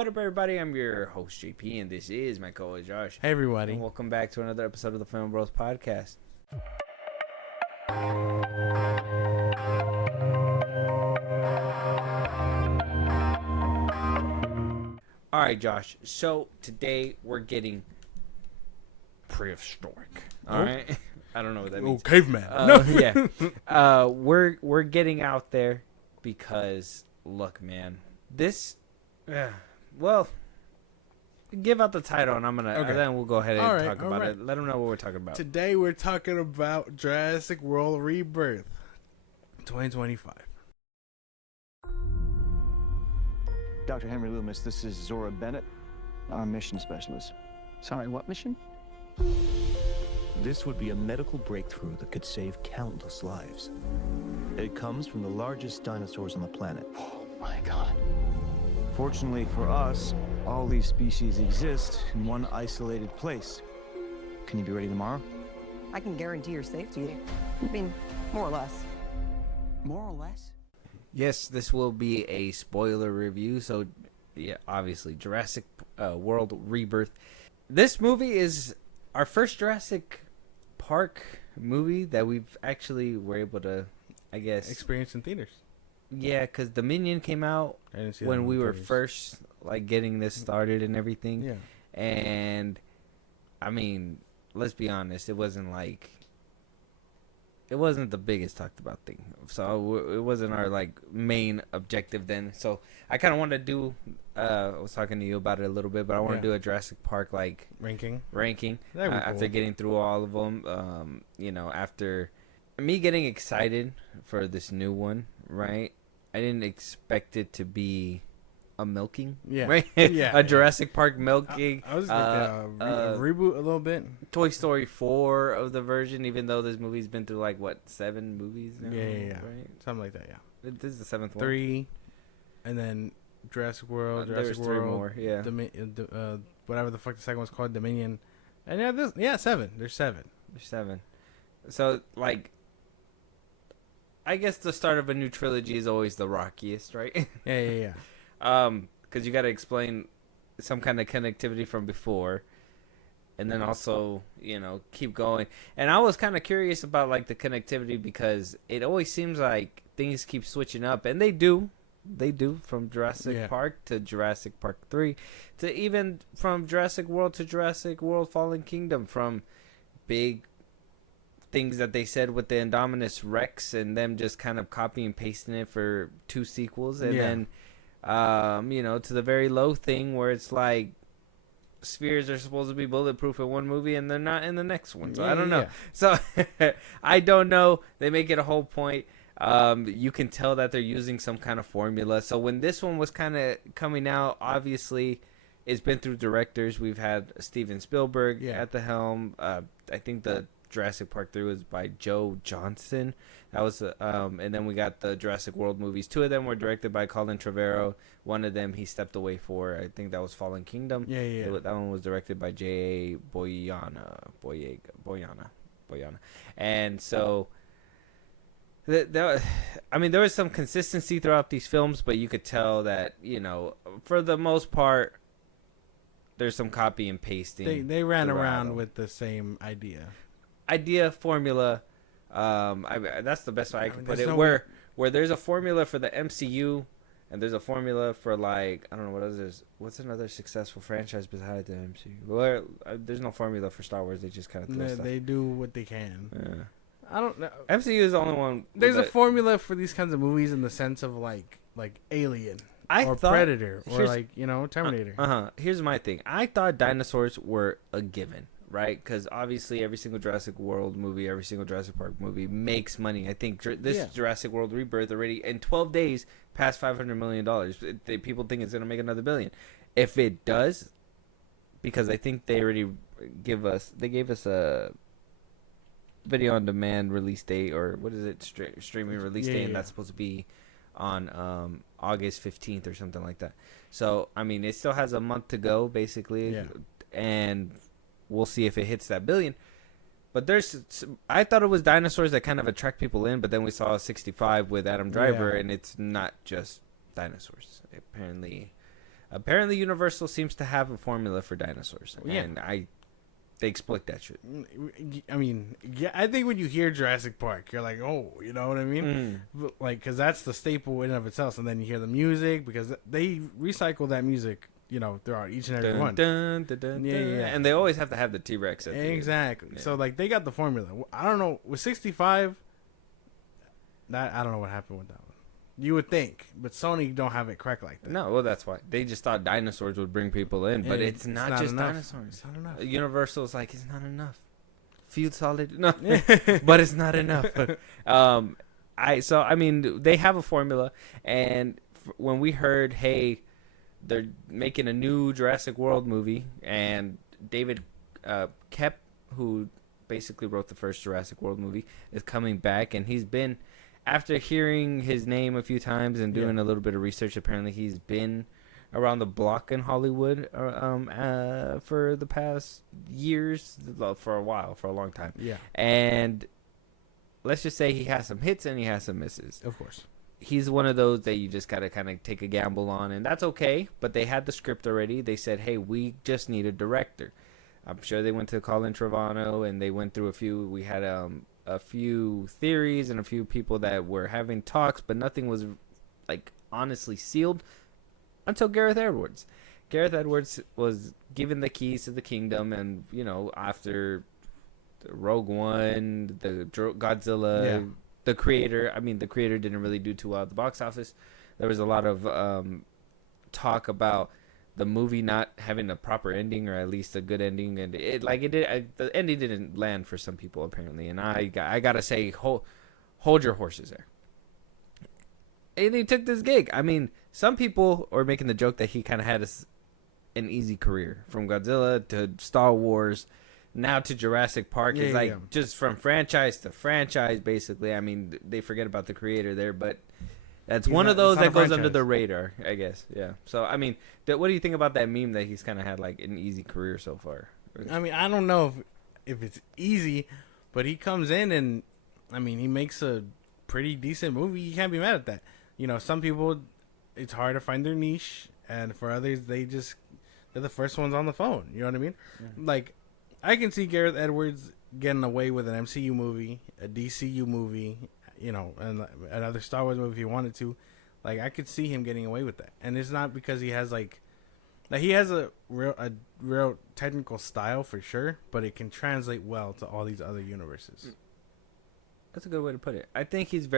What up, everybody? I'm your host, JP, and this is my co-host, Josh. Hey, everybody. And welcome back to another episode of the FlimBros podcast. All right, Josh. So today we're getting prehistoric. All right. I don't know what that means. Caveman. Yeah. We're getting out there because look, man. This. Well, give out the title, and then we'll go ahead and talk about it. Let them know what we're talking about. Today we're talking about Jurassic World Rebirth, 2025. Dr. Henry Loomis, this is Zora Bennett, our mission specialist. Sorry, what mission? This would be a medical breakthrough that could save countless lives. It comes from the largest dinosaurs on the planet. Oh my God. Fortunately for us, all these species exist in one isolated place. Can you be ready tomorrow? I can guarantee your safety. I mean, more or less. More or less? Yes, this will be a spoiler review. So, yeah, obviously, Jurassic World Rebirth. This movie is our first Jurassic Park movie that we've actually were able to, I guess, Experience in theaters. Yeah, because Dominion came out when we were theaters. first like getting this started and everything. Yeah. And I mean, let's be honest, it wasn't the biggest talked about thing. So it wasn't our like main objective then. So I kind of wanted to do I was talking to you about it a little bit, but I want to do a Jurassic Park like ranking after getting through all of them. After me getting excited for this new one, right? I didn't expect it to be a milking, right? A Jurassic Park milking. I was thinking a reboot a little bit. Toy Story 4 of the version, even though this movie's been through like what 7 movies now, right? Something like that. Yeah, this is the 7th one. 3, and then Jurassic World, There's 3 more, yeah. Whatever the fuck the second one's called, Dominion, and 7. There's 7. There's 7. So like, I guess the start of a new trilogy is always the rockiest, right? Yeah. Because you got to explain some kind of connectivity from before, and then also keep going. And I was kind of curious about like the connectivity because it always seems like things keep switching up, and they do from Jurassic Park to Jurassic Park 3 to even from Jurassic World to Jurassic World Fallen Kingdom, from big things that they said with the Indominus Rex and them just kind of copy and pasting it for 2 sequels, and then to the very low thing where it's like spheres are supposed to be bulletproof in one movie and they're not in the next one. So I don't know. So I don't know. They make it a whole point. You can tell that they're using some kind of formula. So when this one was kind of coming out, obviously it's been through directors. We've had Steven Spielberg at the helm. I think the Jurassic Park 3 was by Joe Johnston. That was and then we got the Jurassic World movies. 2 of them were directed by Colin Trevorrow. One of them he stepped away for. I think that was Fallen Kingdom. That one was directed by J.A. Boyana. And so there was some consistency throughout these films, but you could tell that, for the most part, there's some copy and pasting. They ran around with the same idea, formula. That's the best way I can put it. Where there's a formula for the MCU, and there's a formula for like, I don't know what others. What's another successful franchise besides the MCU? Well, there's no formula for Star Wars. They just kind of throw stuff. They do what they can. Yeah. I don't know. MCU is the only one. There's a formula for these kinds of movies in the sense of like Alien or Predator or Terminator. Here's my thing. I thought dinosaurs were a given, right? Because obviously every single Jurassic World movie, every single Jurassic Park movie makes money. I think this Jurassic World Rebirth already in 12 days passed $500 million. People think it's gonna make another $1 billion. If it does, because I think they already gave us a video on demand release date, or what is it, streaming release date, and that's supposed to be on August 15th or something like that. So I mean, it still has a month to go basically, and we'll see if it hits that $1 billion. But I thought it was dinosaurs that kind of attract people in, but then we saw 65 with Adam Driver, and it's not just dinosaurs. Apparently, Apparently, Universal seems to have a formula for dinosaurs, and they exploit that shit. I mean, yeah, I think when you hear Jurassic Park, you're like, oh, you know what I mean? Like, because that's the staple in and of itself. And then you hear the music, because they recycle that music, you know, throughout each and every one. Dun, dun, dun, yeah. And they always have to have the T-Rex at the end. Exactly. Yeah. So, like, they got the formula. I don't know. With 65, I don't know what happened with that one. You would think, but Sony don't have it correct like that. No, well, that's why. They just thought dinosaurs would bring people in, but it's not just enough. dinosaurs. It's not enough. Universal's like, it's not enough. Feel solid. No, but it's not enough. But, I mean, they have a formula, and when we heard, hey, they're making a new Jurassic World movie, and David Koepp, who basically wrote the first Jurassic World movie, is coming back, and he's been... After hearing his name a few times and doing a little bit of research, apparently he's been around the block in Hollywood for the past years, for a long time. Yeah. And let's just say he has some hits and he has some misses. Of course. He's one of those that you just got to kind of take a gamble on, and that's okay. But they had the script already. They said, hey, we just need a director. I'm sure they went to Colin Trevorrow and they went through a few. We had a few theories and a few people that were having talks, but nothing was like honestly sealed until Gareth Edwards. Gareth Edwards was given the keys to the kingdom, and you know, after Rogue One, the Godzilla, the creator. I mean, the creator didn't really do too well at the box office. There was a lot of talk about the movie not having a proper ending, or at least a good ending, and the ending didn't land for some people apparently. And I gotta say, hold your horses there. And he took this gig. I mean, some people are making the joke that he kind of had an easy career from Godzilla to Star Wars, now to Jurassic Park. It's just from franchise to franchise, basically. I mean, they forget about the creator there, but. That's one of those that goes under the radar, I guess. Yeah. So, I mean, what do you think about that meme that he's kind of had like an easy career so far? I mean, I don't know if it's easy, but he comes in and, I mean, he makes a pretty decent movie. You can't be mad at that. You know, some people, it's hard to find their niche, and for others, they're the first ones on the phone. You know what I mean? Yeah. Like, I can see Gareth Edwards getting away with an MCU movie, a DCU movie, you know, and another Star Wars movie if he wanted to. Like, I could see him getting away with that. And it's not because he has, like he has a real technical style for sure, but it can translate well to all these other universes. That's a good way to put it. I think he's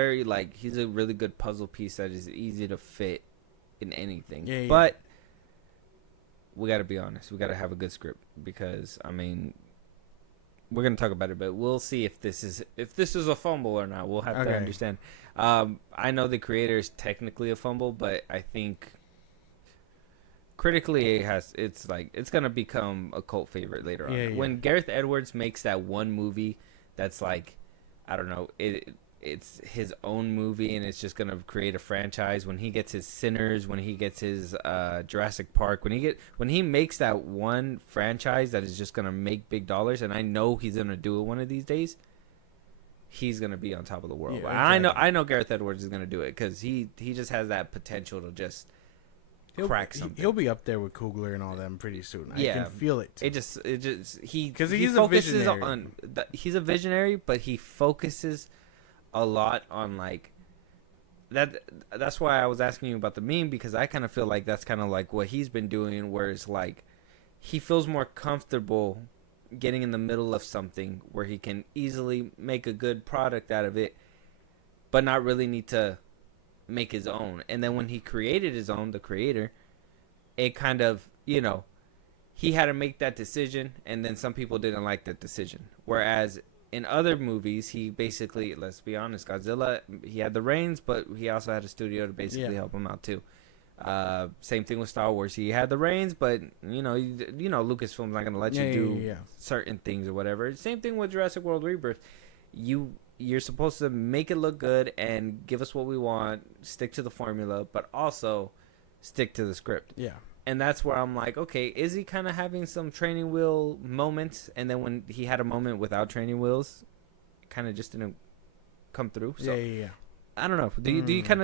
he's a really good puzzle piece that is easy to fit in anything. Yeah. But we got to be honest. We got to have a good script, because, I mean, we're gonna talk about it, but we'll see if this is a fumble or not. We'll have to understand. I know the creator is technically a fumble, but I think critically it's gonna become a cult favorite later on. Yeah. When Gareth Edwards makes that one movie that's like, I don't know, it's his own movie, and it's just gonna create a franchise. When he gets his Sinners, when he gets his Jurassic Park, when he makes that one franchise that is just gonna make big dollars, and I know he's gonna do it one of these days, he's gonna be on top of the world. Yeah, exactly. I know Gareth Edwards is gonna do it, because he just has that potential to just crack something. He'll be up there with Coogler and all them pretty soon. I can feel it. Because he's a visionary. He's a visionary, but he focuses a lot on like that. That's why I was asking you about the meme, because I kind of feel like that's kind of like what he's been doing, where it's like he feels more comfortable getting in the middle of something where he can easily make a good product out of it, but not really need to make his own. And then when he created his own, the creator, it kind of, you know, he had to make that decision, and then some people didn't like that decision. Whereas in other movies, he basically, let's be honest, Godzilla, he had the reins, but he also had a studio to basically help him out too. Same thing with Star Wars. He had the reins, but you know, Lucasfilm's not gonna let you do certain things or whatever. Same thing with Jurassic World Rebirth. You're supposed to make it look good and give us what we want, stick to the formula, but also stick to the script. Yeah. And that's where I'm like, okay, is he kind of having some training wheel moments? And then when he had a moment without training wheels, it kind of just didn't come through. So I don't know. Do you kind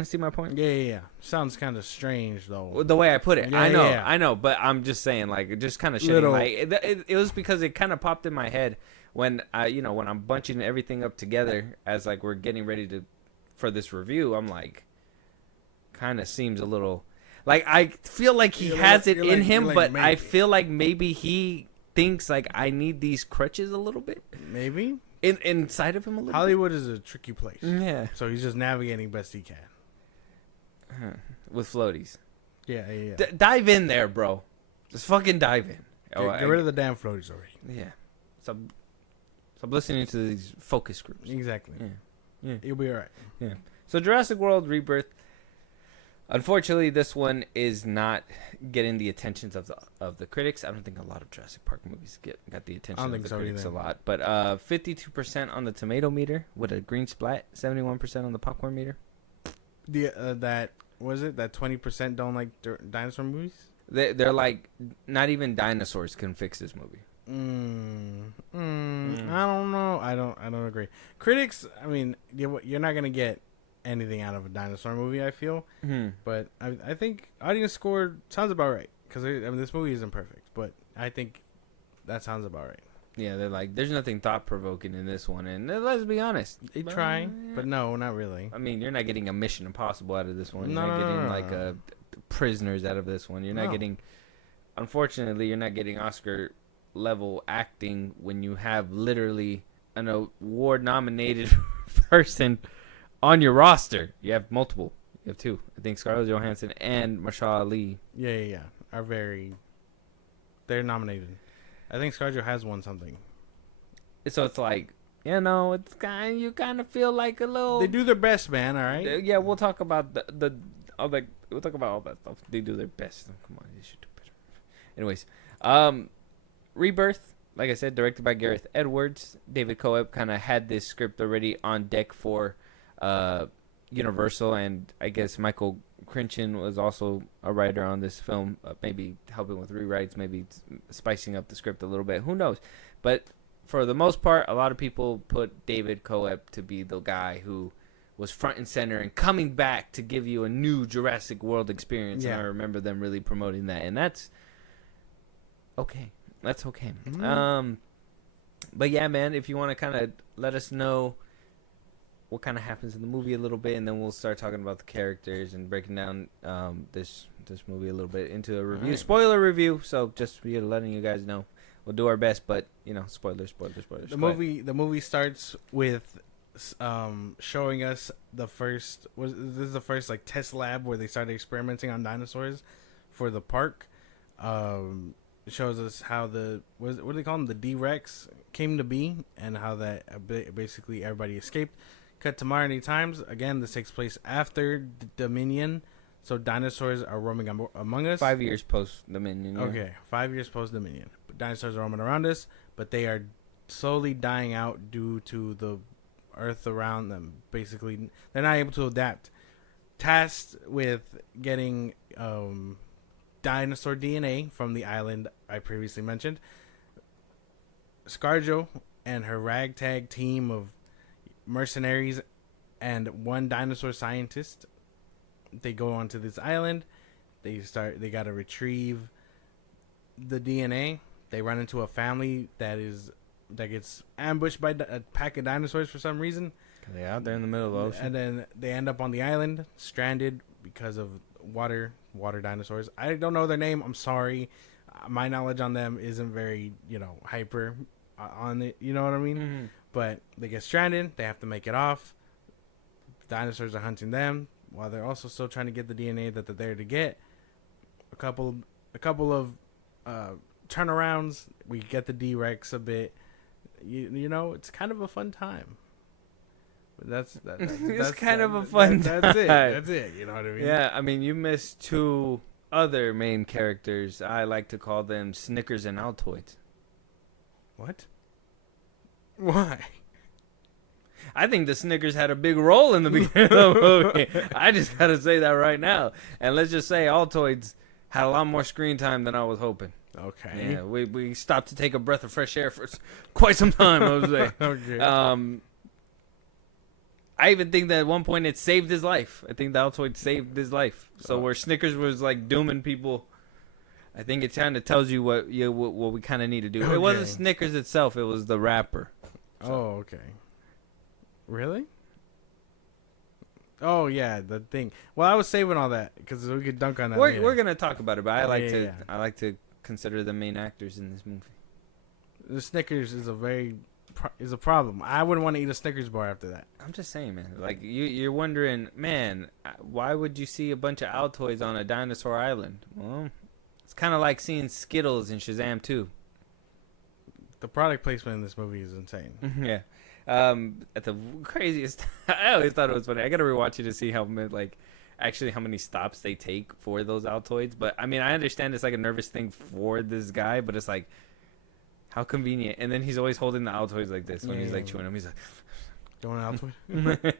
of see my point? Yeah. Sounds kind of strange though. The way I put it, Yeah, I know, but I'm just saying, like, just kind of shitting. Little- Like, it was because it kind of popped in my head when when I'm bunching everything up together as like we're getting ready for this review. I'm like, kind of seems a little, like, I feel like he has it in him, but I feel like maybe he thinks like I need these crutches a little bit, Maybe inside of him a little. Hollywood is a tricky place. Yeah, So he's just navigating best he can. with floaties. Yeah. Dive in there, bro. Just fucking dive in. Get rid of the damn floaties already. Yeah. Stop listening to these focus groups. Exactly. Yeah. You'll be alright. Yeah. So Jurassic World Rebirth. Unfortunately, this one is not getting the attentions of the critics. I don't think a lot of Jurassic Park movies got the attention of the critics a lot. But 52% on the tomato meter with a green splat, 71% on the popcorn meter. That was it. That 20% don't like dinosaur movies. They're like, not even dinosaurs can fix this movie. I don't know. I don't agree. Critics, I mean, you're not gonna get anything out of a dinosaur movie, I feel. But I think audience score sounds about right, because this movie isn't perfect, but I think that sounds about right. Yeah, they're like, there's nothing thought provoking in this one, and let's be honest, They try, but no, not really. I mean, you're not getting a Mission Impossible out of this one. You're No, not no, getting no, like no. Prisoners out of this one. You're not No. getting, unfortunately, you're not getting Oscar level acting when you have literally an award nominated person on your roster. You have multiple. You have two. I think Scarlett Johansson and Mahershala Ali. Yeah. They're nominated. I think Scarjo has won something. So it's like, it's you kind of feel like a little. They do their best, man. All right. Yeah, we'll talk about we'll talk about all that stuff. They do their best. Come on, they should do better. Anyways, Rebirth, like I said, directed by Gareth Edwards. David Coeb kind of had this script already on deck for Universal, and I guess Michael Crichton was also a writer on this film, maybe helping with rewrites, maybe spicing up the script a little bit. Who knows? But for the most part, a lot of people put David Coeb to be the guy who was front and center and coming back to give you a new Jurassic World experience. Yeah. And I remember them really promoting that, and that's okay. That's okay. Mhm. But yeah, man, if you want to kind of let us know what kind of happens in the movie a little bit, and then we'll start talking about the characters and breaking down this movie a little bit into a review, Right. spoiler review. So just letting you guys know, we'll do our best, but spoilers. The movie starts with showing us the first. This is the first like test lab where they started experimenting on dinosaurs for the park. It shows us how what do they call them? The D-Rex came to be, and how that basically everybody escaped. Cut to modern times. Again, this takes place after Dominion, so dinosaurs are roaming among us. 5 years post Dominion. Yeah. Okay, 5 years post Dominion. Dinosaurs are roaming around us, but they are slowly dying out due to the Earth around them. Basically, they're not able to adapt. Tasked with getting dinosaur DNA from the island I previously mentioned, ScarJo and her ragtag team of mercenaries and one dinosaur scientist, they go onto this island. They gotta retrieve the DNA. They run into a family that gets ambushed by a pack of dinosaurs for some reason. They're out there in the middle of the ocean. And then they end up on the island, stranded because of water dinosaurs. I don't know their name. I'm sorry. My knowledge on them isn't very, hyper on it. You know what I mean? Mm-hmm. But they get stranded. They have to make it off. Dinosaurs are hunting them while they're also still trying to get the DNA that they're there to get. A couple of turnarounds. We get the D-Rex a bit. It's kind of a fun time. But that's kind of a fun That's it. time. That's it. You know what I mean? Yeah, I mean, you missed two other main characters. I like to call them Snickers and Altoids. What? Why? I think the Snickers had a big role in the beginning of the movie. I just got to say that right now. And let's just say Altoids had a lot more screen time than I was hoping. Okay. Yeah, we stopped to take a breath of fresh air for quite some time, I would say. Okay. I even think that at one point it saved his life. I think the Altoid saved his life. So where Snickers was like dooming people, I think it kind of tells you what we kind of need to do. Okay. It wasn't Snickers itself; it was the rapper. So. Oh, okay. Really? Oh yeah, the thing. Well, I was saving all that because we could dunk on that. We're gonna talk about it, but I like Yeah. I like to consider the main actors in this movie. The Snickers is a problem. I wouldn't want to eat a Snickers bar after that. I'm just saying, man. Like you're wondering, man, why would you see a bunch of Altoids on a dinosaur island? Well, it's kind of like seeing Skittles in Shazam 2. The product placement in this movie is insane. Yeah. At the craziest, I always thought it was funny. I gotta rewatch it to see how many stops they take for those Altoids. But I mean, I understand it's like a nervous thing for this guy, but it's like how convenient. And then he's always holding the Altoids like this when he's like chewing them. He's like, Don't want an Altoid?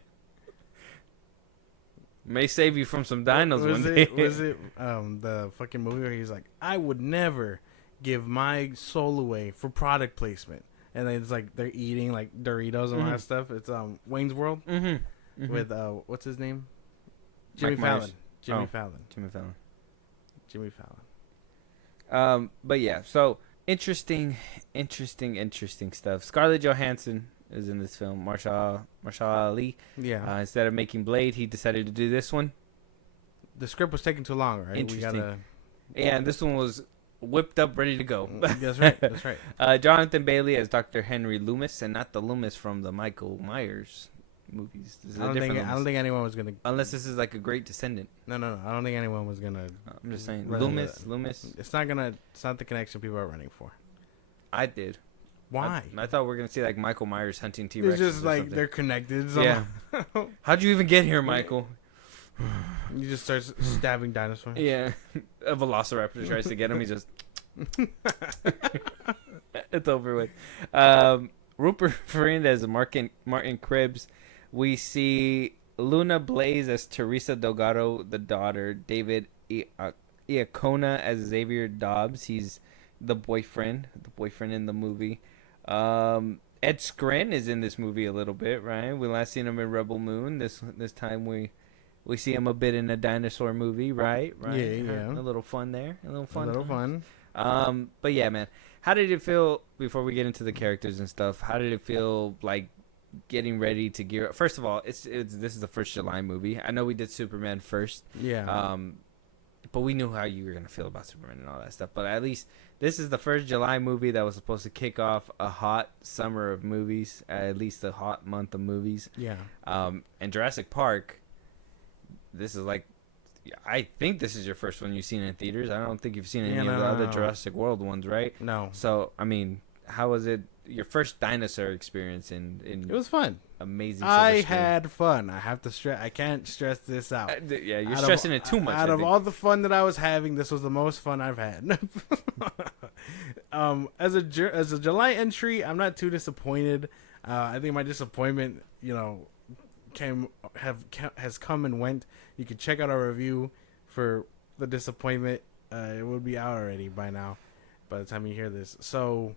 may save you from some dinos one day. Was it the fucking movie where he's like, I would never give my soul away for product placement, and then it's like they're eating like Doritos and all that stuff. It's Wayne's World with what's his name? Jimmy Mike Fallon. Myers. Jimmy Oh. Fallon. Jimmy Fallon. But yeah, so interesting stuff. Scarlett Johansson is in this film. Marshall Ali. Yeah. Instead of making Blade, he decided to do this one. The script was taking too long, right? Interesting. Yeah, and this one was whipped up, ready to go. That's right. That's right. Jonathan Bailey as Dr. Henry Loomis, and not the Loomis from the Michael Myers movies. This is I a don't different think Loomis. anyone was gonna. Unless this is like a great descendant. No. I don't think anyone was gonna. I'm just saying. Rather Loomis. It's not gonna. It's not the connection people are running for. I did. Why? I thought we were going to see like Michael Myers hunting T-Rexes. It's just or like something. they're connected. Yeah. How'd you even get here, Michael? You just start stabbing dinosaurs. Yeah. A velociraptor tries to get him. He just. It's over with. Rupert Friend as Martin Cribbs. We see Luna Blaze as Teresa Delgado, the daughter. David Iacona as Xavier Dobbs. He's the boyfriend in the movie. Ed Skrein is in this movie a little bit, right? We last seen him in Rebel Moon. This time we see him a bit in a dinosaur movie, right? Yeah. A little fun there. A little fun. A little fun. But yeah, man. How did it feel, before we get into the characters and stuff, how did it feel like getting ready to gear up? First of all, this is the first July movie. I know we did Superman first. Yeah. But we knew how you were going to feel about Superman and all that stuff. But at least this is the first July movie that was supposed to kick off a hot summer of movies, at least a hot month of movies. Yeah. And Jurassic Park, this is like, I think this is your first one you've seen in theaters. I don't think you've seen any of the other Jurassic World ones, right? No. So, I mean, how was it, your first dinosaur experience in It was fun. amazing I silver screen? had fun. I have to stress. I can't stress this out. Yeah, you're Out stressing of, it too much. Out I of think. all the fun that I was having, this was the most fun I've had. As a July entry, I'm not too disappointed. I think my disappointment, has come and went. You can check out our review for the disappointment. It would be out already by now, by the time you hear this. So,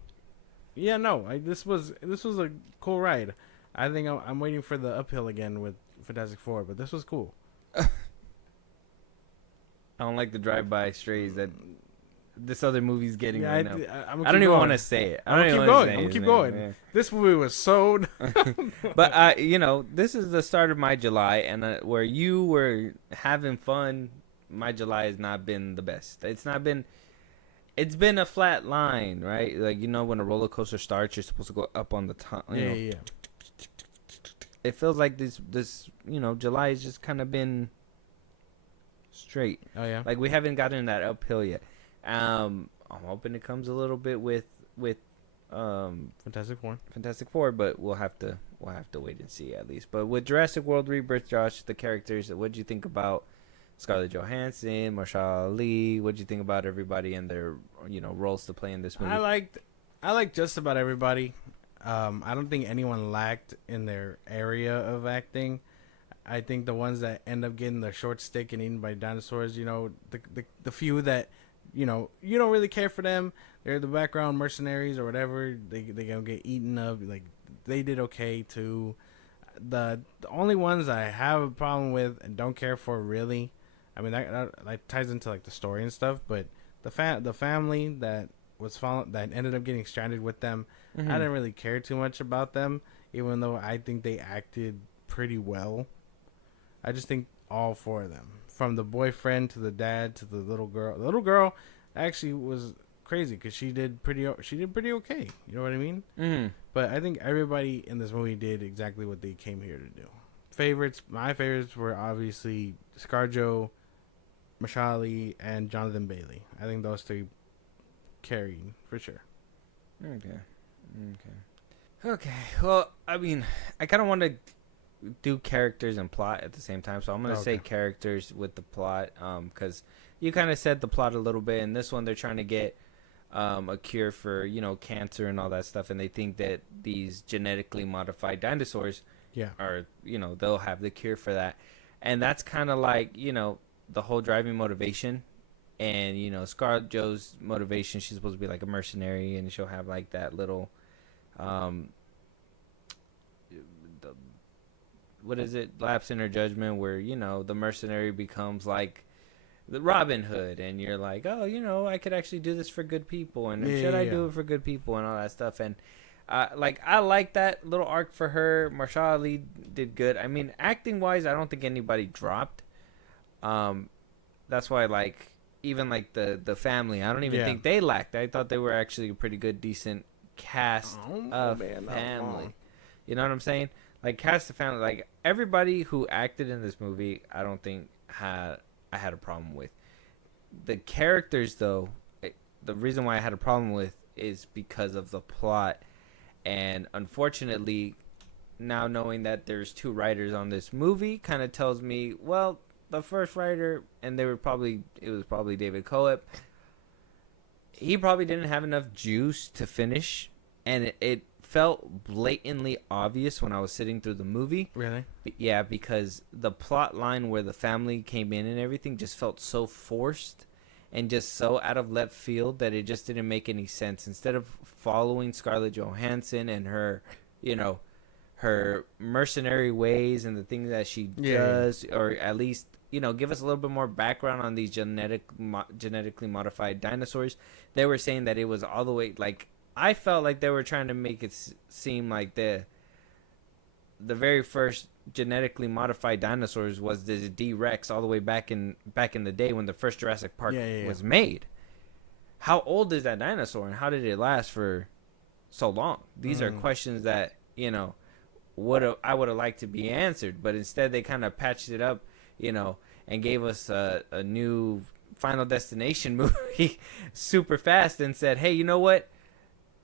yeah, no, this was a cool ride. I think I'm waiting for the uphill again with Fantastic Four, but this was cool. I don't like the drive-by strays that this other movie's getting right now. I don't even want to say it. I'm gonna keep going. Yeah. This movie was so. But this is the start of my July, and where you were having fun, my July has not been the best. It's It's been a flat line, right? Like, when a roller coaster starts, you're supposed to go up on the top. Yeah. It feels like this July has just kind of been straight. Oh yeah. Like, we haven't gotten that uphill yet. I'm hoping it comes a little bit with Fantastic Four, Four. but we'll have to wait and see at least. But with Jurassic World Rebirth, Josh, the characters, what'd you think about Scarlett Johansson, Marshall Ali? What'd you think about everybody and their roles to play in this movie? I liked just about everybody. I don't think anyone lacked in their area of acting. I think the ones that end up getting the short stick and eaten by dinosaurs, the few that you don't really care for them. They're the background mercenaries or whatever. They gonna get eaten up. Like, they did okay too. The only ones I have a problem with and don't care for really, I mean that ties into like the story and stuff, but the family that that ended up getting stranded with them, I didn't really care too much about them, even though I think they acted pretty well. I just think all four of them, from the boyfriend to the dad to the little girl. The little girl actually was crazy because she did pretty okay. You know what I mean? Mm-hmm. But I think everybody in this movie did exactly what they came here to do. My favorites were obviously ScarJo, Mashali, and Jonathan Bailey. I think those three carried for sure. Okay. Well, I mean, I kind of want to do characters and plot at the same time, so I'm gonna say characters with the plot, because you kind of said the plot a little bit. In this one, they're trying to get a cure for cancer and all that stuff, and they think that these genetically modified dinosaurs are they'll have the cure for that, and that's kind of like the whole driving motivation. And ScarJo's motivation, she's supposed to be like a mercenary, and she'll have like that little what is it, lapse in her judgment, where the mercenary becomes like the Robin Hood, and you're like, oh, I could actually do this for good people, and should I do it for good people, and all that stuff. And I like that little arc for her. Marsha Ali did good. I mean, acting wise, I don't think anybody dropped. That's why even the family, I don't even think they lacked. I thought they were actually a pretty good, decent cast of family. You know what I'm saying? Like, cast of family, like everybody who acted in this movie, I don't think I had a problem with. The characters, though, the reason why I had a problem with is because of the plot. And unfortunately, now knowing that there's two writers on this movie kind of tells me, well, the first writer, and it was probably David Coep, he probably didn't have enough juice to finish, and it felt blatantly obvious when I was sitting through the movie. Really? Yeah, because the plot line where the family came in and everything just felt so forced and just so out of left field that it just didn't make any sense. Instead of following Scarlett Johansson and her, her mercenary ways and the things that she does, or at least, give us a little bit more background on these genetically modified dinosaurs. They were saying that it was all the way, I felt like they were trying to make it seem like the very first genetically modified dinosaurs was the D-Rex all the way back in the day when the first Jurassic Park was made. How old is that dinosaur, and how did it last for so long? These are questions that I would have liked to be answered, but instead they kind of patched it up, and gave us a new Final Destination movie super fast and said, hey, you know what?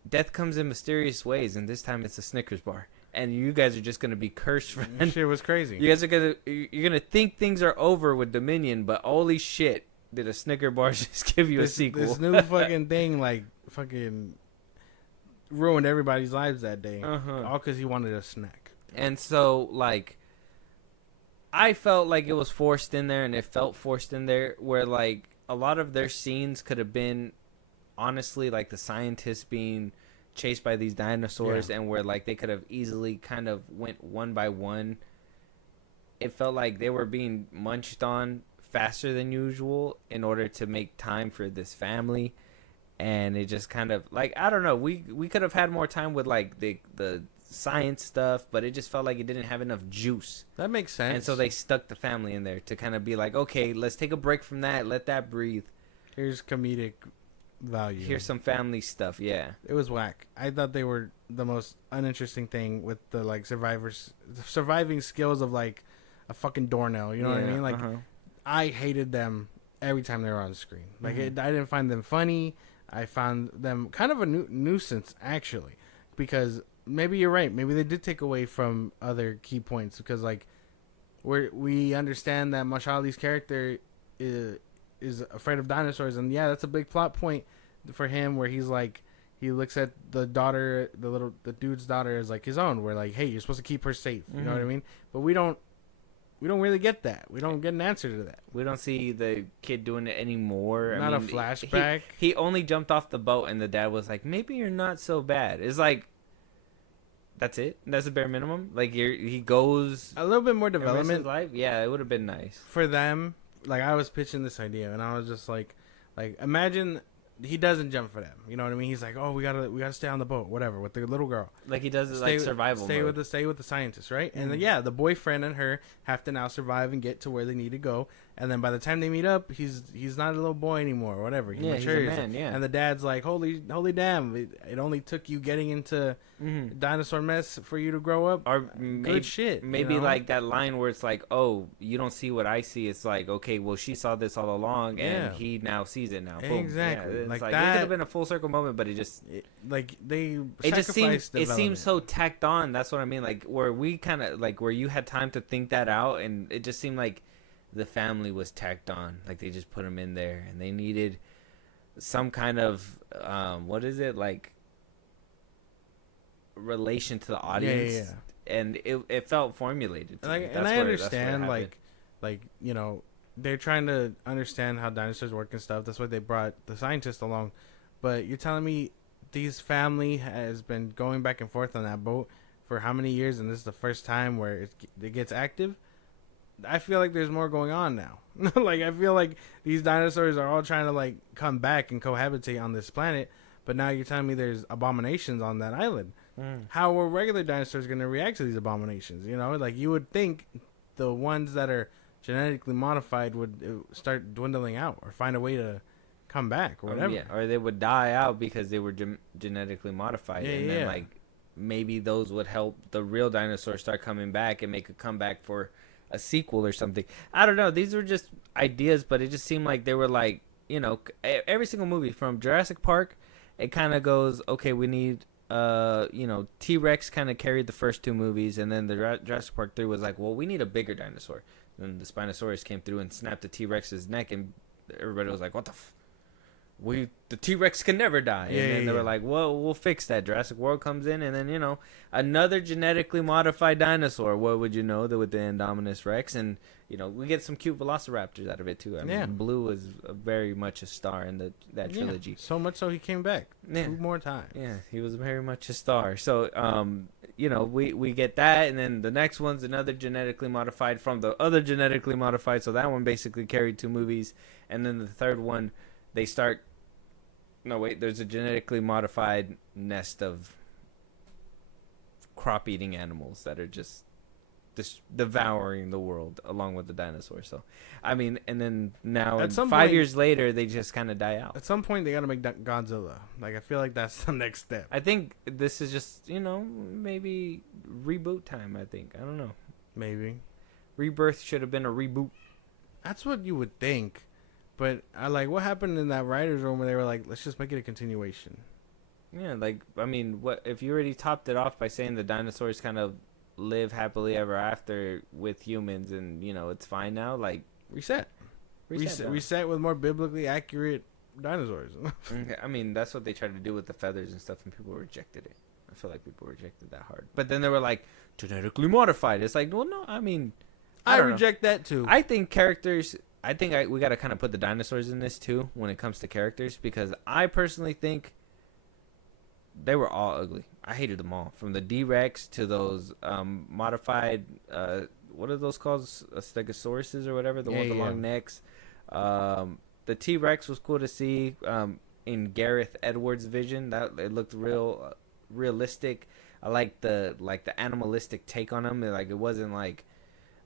Death comes in mysterious ways, and this time it's a Snickers bar, and you guys are just gonna be cursed. That shit was crazy. You guys are gonna think things are over with Dominion, but holy shit, did a Snicker bar just give you a sequel? This new fucking thing, fucking ruined everybody's lives that day, all because he wanted a snack. And so, I felt like it was forced in there, and it felt forced in there, where a lot of their scenes could have been, honestly, the scientists being chased by these dinosaurs, and where they could have easily kind of went one by one. It felt like they were being munched on faster than usual in order to make time for this family, and it just kind of I don't know, we could have had more time with the science stuff, but it just felt like it didn't have enough juice. That makes sense. And so they stuck the family in there to kind of be okay, let's take a break from that, let that breathe. Here's comedic value. Here's some family stuff. Yeah, it was whack. I thought they were the most uninteresting thing with the surviving skills of a fucking doornail. You know what I mean? I hated them every time they were on screen. I didn't find them funny. I found them kind of a nuisance, actually, because maybe you're right. Maybe they did take away from other key points, because we understand that Mashali's character is afraid of dinosaurs, and that's a big plot point for him, where he's he looks at the daughter, the dude's daughter, as his own, where hey, you're supposed to keep her safe. You know what I mean? But we don't really get that. We don't get an answer to that. We don't see the kid doing it anymore. Not a flashback. He only jumped off the boat, and the dad was like, maybe you're not so bad. It's That's it. That's the bare minimum. Like he goes A little bit more and risks his development life. Yeah, it would have been nice. for them. Like I was pitching this idea, and I was just like imagine he doesn't jump for them. You know what I mean? He's like, oh, we gotta stay on the boat, whatever, with the little girl. Like he does it like survival Stay mode. with the scientists, right? And then, yeah, the boyfriend and her have to now survive and get to where they need to go. And then by the time they meet up, he's not a little boy anymore, or whatever. He He's a matures. man. Yeah. And the dad's like, holy damn! It only took you getting into dinosaur mess for you to grow up. Or maybe, Good shit. Maybe you know? like that line where it's like, oh, you don't see what I see. It's like, okay, well, she saw this all along, and Yeah. he now sees it now. Boom. Exactly. Yeah, it's Like like that- it could have been a full circle moment, but it just Like they it just seems sacrificed it seems development. so tacked on. That's what I mean. Like where we kind of like where you had time to think that out, and it just seemed like the family was tacked on. Like they just put them in there, and they needed some kind of what is it like relation to the audience. Yeah. And it felt formulated. To me. And I That's where understand, it happened. like you know, they're trying to understand how dinosaurs work and stuff. That's why they brought the scientists along. But you're telling me these family has been going back and forth on that boat for how many years, and this is the first time where it gets active? I feel like there's more going on now. Like I feel like these dinosaurs are all trying to like come back and cohabitate on this planet. But now you're telling me there's abominations on that island. How are regular dinosaurs going to react to these abominations? You know, like you would think the ones that are genetically modified would start dwindling out or find a way to come back or whatever. Yeah, or they would die out because they were genetically modified, and then like maybe those would help the real dinosaurs start coming back and make a comeback for a sequel or something. I don't know. These were just ideas, but it just seemed like they were like, you know, every single movie from Jurassic Park, it kind of goes, okay, we need you know, T-Rex kind of carried the first two movies, and then the Jurassic Park 3 was like, well, we need a bigger dinosaur. Then the Spinosaurus came through and snapped the T-Rex's neck, and everybody was like, what the the T-Rex can never die. And then they were like, well, we'll fix that. Jurassic World comes in, and then, you know, another genetically modified dinosaur. What would you know, with the Indominus Rex? And, you know, we get some cute velociraptors out of it, too. I mean, Blue was very much a star in that trilogy. So much so he came back 2 more times. Yeah, he was very much a star. So, you know, we get that, and then the next one's another genetically modified from the other genetically modified. So that one basically carried 2 movies. And then the third one, they start... No, wait, there's a genetically modified nest of crop-eating animals that are just devouring the world along with the dinosaurs. So, I mean, and then now, At some 5 point- years later, they just kind of die out. At some point, they got to make Godzilla. Like, I feel like that's the next step. I think this is just, you know, maybe reboot time, I think. I don't know. Maybe. Rebirth should have been a reboot. That's what you would think. But I like what happened in that writer's room where they were like, let's just make it a continuation. Yeah, like, I mean, what if you already topped it off by saying the dinosaurs kind of live happily ever after with humans, and, you know, it's fine now? Like, Reset with more biblically accurate dinosaurs. Okay, I mean, that's what they tried to do with the feathers and stuff, and people rejected it. I feel like people rejected that hard. But then they were like, genetically modified. It's like, well, no, I mean, I don't know. reject that too. I think characters... I think we got to kind of put the dinosaurs in this, too, when it comes to characters, because I personally think they were all ugly. I hated them all. From the D-Rex to those modified... what are those called? Stegosauruses or whatever? The ones with long necks. The T-Rex was cool to see in Gareth Edwards' vision. That it looked realistic. I liked the animalistic take on him. Like, it wasn't like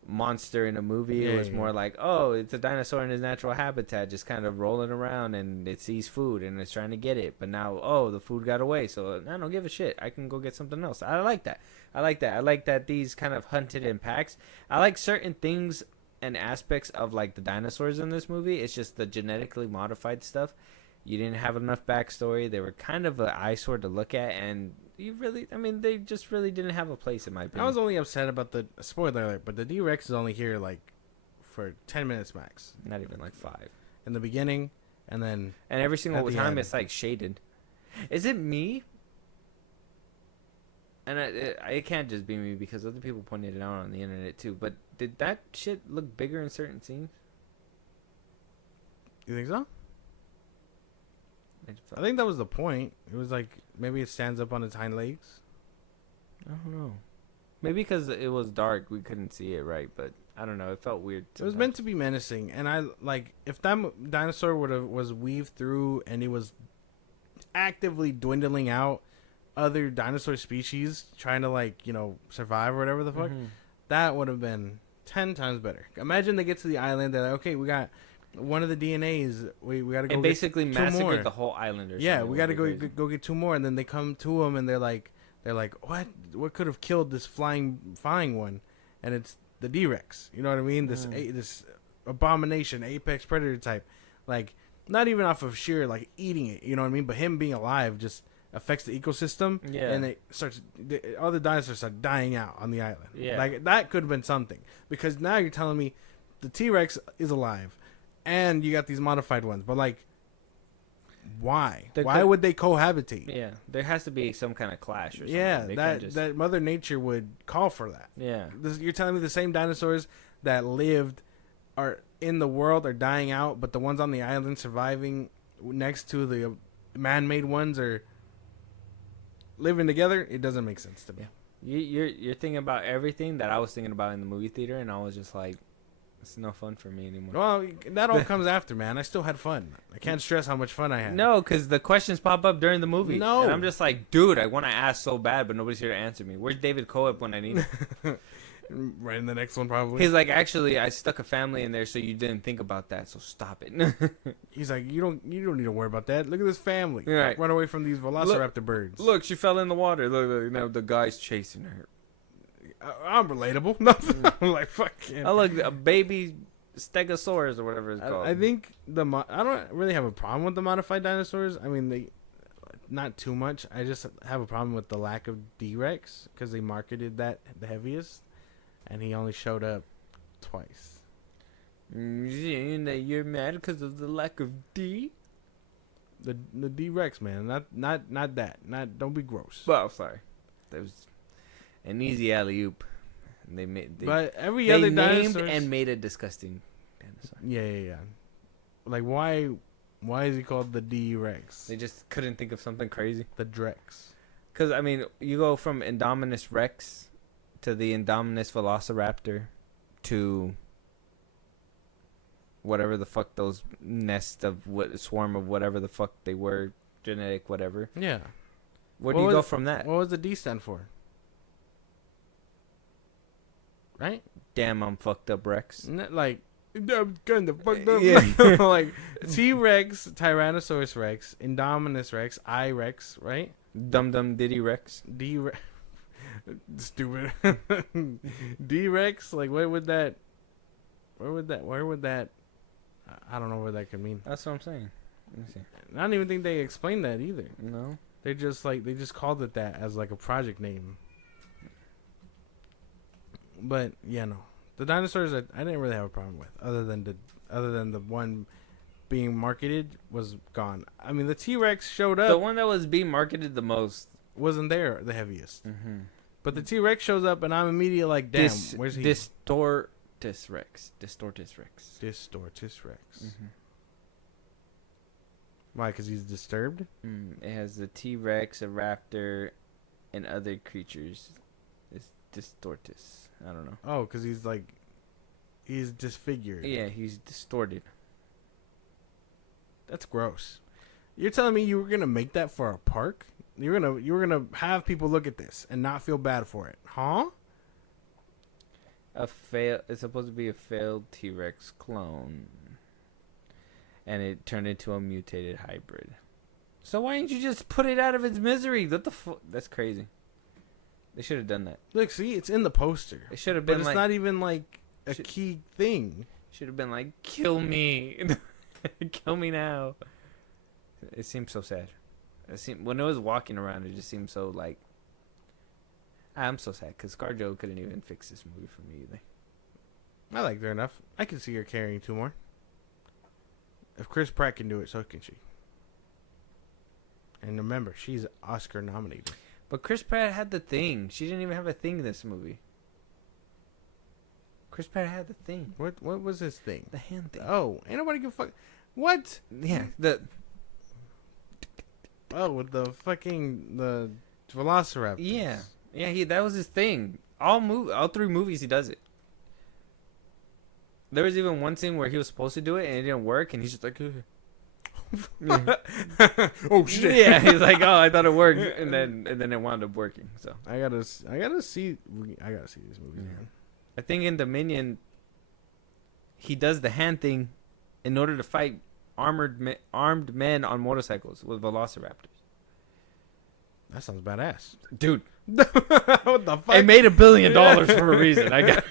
monster in a movie. It was more like, oh, it's a dinosaur in his natural habitat, just kind of rolling around, and it sees food and it's trying to get it. But now, oh, the food got away, so I don't give a shit. I can go get something else. I like that. I like that these kind of hunted in packs. I like certain things and aspects of like the dinosaurs in this movie. It's just the genetically modified stuff. You didn't have enough backstory. They were kind of an eyesore to look at, and they just really didn't have a place, in my opinion. I was only upset about the spoiler alert, but the D-Rex is only here like for 10 minutes max. Not even like 5. In the beginning, and then every single at the time end. it's like shaded. Is it me? And it can't just be me, because other people pointed it out on the internet too. But did that shit look bigger in certain scenes? You think so? I think that was the point. It was like maybe it stands up on its hind legs. I don't know. Maybe because it was dark, we couldn't see it right. But I don't know. It felt weird. It was meant to be menacing, and I like if that dinosaur was weaved through and it was actively dwindling out other dinosaur species trying to survive or whatever the fuck. That would have been 10 times better. Imagine they get to the island. They're like, okay, we got one of the DNAs. We got to go. And basically get 2 more. massacred the whole island. Or yeah, something. we got to go get 2 more, and then they come to them, and they're like, what could have killed this flying one? And it's the D-Rex. You know what I mean? This abomination, apex predator type, like not even off of sheer eating it. You know what I mean? But him being alive just affects the ecosystem, and all the dinosaurs start dying out on the island. Yeah, like that could have been something, because now you're telling me the T-Rex is alive, and you got these modified ones, but why? Why would they cohabitate? Yeah, there has to be some kind of clash or something. Yeah, that Mother Nature would call for that. Yeah, you're telling me the same dinosaurs that lived are in the world are dying out, but the ones on the island surviving next to the man-made ones are living together? It doesn't make sense to me. You're thinking about everything that I was thinking about in the movie theater, and I was just like, it's no fun for me anymore. Well, that all comes after, man. I still had fun. I can't stress how much fun I had. No, because the questions pop up during the movie. No. And I'm just like, dude, I want to ask so bad, but nobody's here to answer me. Where's David Coeb when I need him? Right in the next one, probably. He's like, actually, I stuck a family in there, so you didn't think about that, so stop it. He's like, you don't need to worry about that. Look at this family. Right. Run away from these velociraptor birds. Look, she fell in the water. Look, now the guy's chasing her. I'm relatable. Nothing. I'm like, fuck yeah. Oh, look, a baby Stegosaurus or whatever it's called. I think I don't really have a problem with the modified dinosaurs. I mean, they not too much. I just have a problem with the lack of D-Rex, because they marketed that the heaviest, and he only showed up twice. You're mad because of the lack of D? The D-Rex, man. Not that. Don't be gross. Oh, sorry. That was an easy alley-oop. But every other named dinosaurs and made a disgusting dinosaur. Yeah. Like, why is he called the D-Rex? They just couldn't think of something crazy. The Drex. Because, I mean, you go from Indominus Rex to the Indominus Velociraptor to whatever the fuck those swarm of whatever the fuck they were, genetic whatever. Yeah. Where do you go from that? What was the D stand for? Right? Damn, I'm fucked up, Rex. Like, I'm kind of fucked up. Yeah. Like, T-Rex, Tyrannosaurus Rex, Indominus Rex, I-Rex, right? Dum Dum Diddy Rex. D-Rex. Stupid. D-Rex? Like, where would that... I don't know what that could mean. That's what I'm saying. Let me see. I don't even think they explained that either. No. They just called it that as like a project name. But yeah, no, the dinosaurs I didn't really have a problem with, other than the one being marketed was gone. I mean, the T-Rex showed up. The one that was being marketed the most wasn't there the heaviest. Mm-hmm. But the T-Rex shows up, and I'm immediately like, damn, where's he? Distortus Rex. Distortus Rex. Mm-hmm. Why? Because he's disturbed? It has the T-Rex, a raptor, and other creatures. It's Distortus. I don't know. Oh, because he's disfigured. Yeah, he's distorted. That's gross. You're telling me you were gonna make that for a park? You were gonna have people look at this and not feel bad for it, huh? It's supposed to be a failed T-Rex clone, and it turned into a mutated hybrid. So why didn't you just put it out of its misery? What the fuck? That's crazy. They should have done that. Look, see, it's in the poster. It should have been, but it's not even like a key thing. Should have been like, kill me, kill me now. It seemed so sad. When it was walking around, it just seemed so like. I'm so sad because ScarJo couldn't even fix this movie for me either. I like her enough. I can see her carrying 2 more. If Chris Pratt can do it, so can she. And remember, she's Oscar nominated. But Chris Pratt had the thing. She didn't even have a thing in this movie. Chris Pratt had the thing. What was his thing? The hand thing. Oh, ain't nobody give a fuck. What? Yeah, with the fucking the Velociraptors. Yeah, Yeah, that was his thing. All 3 movies he does it. There was even one scene where he was supposed to do it and it didn't work, and he's just like, Oh shit! yeah, he's like, oh, I thought it worked, and then it wound up working. So I gotta see these movies, man. I think in Dominion, he does the hand thing in order to fight armed men on motorcycles with velociraptors. That sounds badass, Dude, what the fuck? it made $1 billion for a reason. I got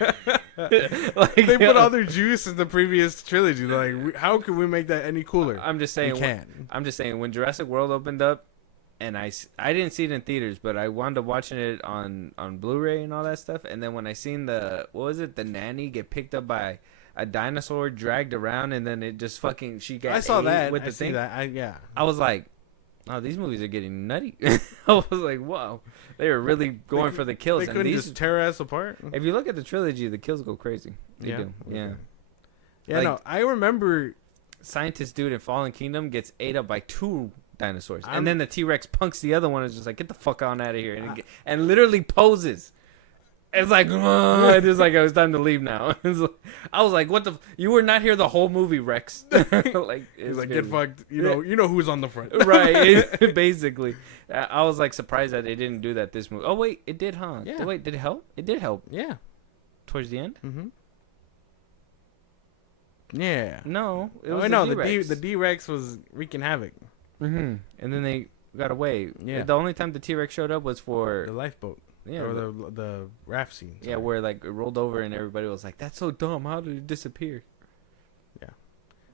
like, They put all their juice in the previous trilogy. Like, how can we make that any cooler? I'm just saying. We can. I'm just saying when Jurassic World opened up, and I didn't see it in theaters, but I wound up watching it on Blu-ray and all that stuff. And then when I seen the nanny get picked up by a dinosaur, dragged around, and then it just fucking I saw ate that with the I see thing. that. I was like, oh, these movies are getting nutty. I was like, wow, they were really going for the kills. They couldn't just tear us apart. If you look at the trilogy, the kills go crazy. They Yeah. do. Yeah. Okay. Yeah, Like- no, I remember. Scientist dude in Fallen Kingdom gets ate up by 2 dinosaurs, I'm- and then the T-Rex punks the other one and is just like, get the fuck on out of here, and literally poses. It's like, it's just like, it was time to leave now. I was like, what the? You were not here the whole movie, Rex. Like, He's like, get fucked. You know who's on the front. Right, basically. I was like surprised that they didn't do that this movie. Oh wait, it did, huh? Yeah. Wait, did it help? It did help Yeah. towards the end. Mm-hmm. Yeah. No, it Oh, was I know D-Rex. the D-Rex was wreaking havoc. Mm-hmm. And then they got away. Yeah. The only time the T-Rex showed up was for The lifeboat. yeah, Or the raft scene. yeah, sorry. where like it rolled over and everybody was like, "That's so dumb. How did it disappear?" Yeah.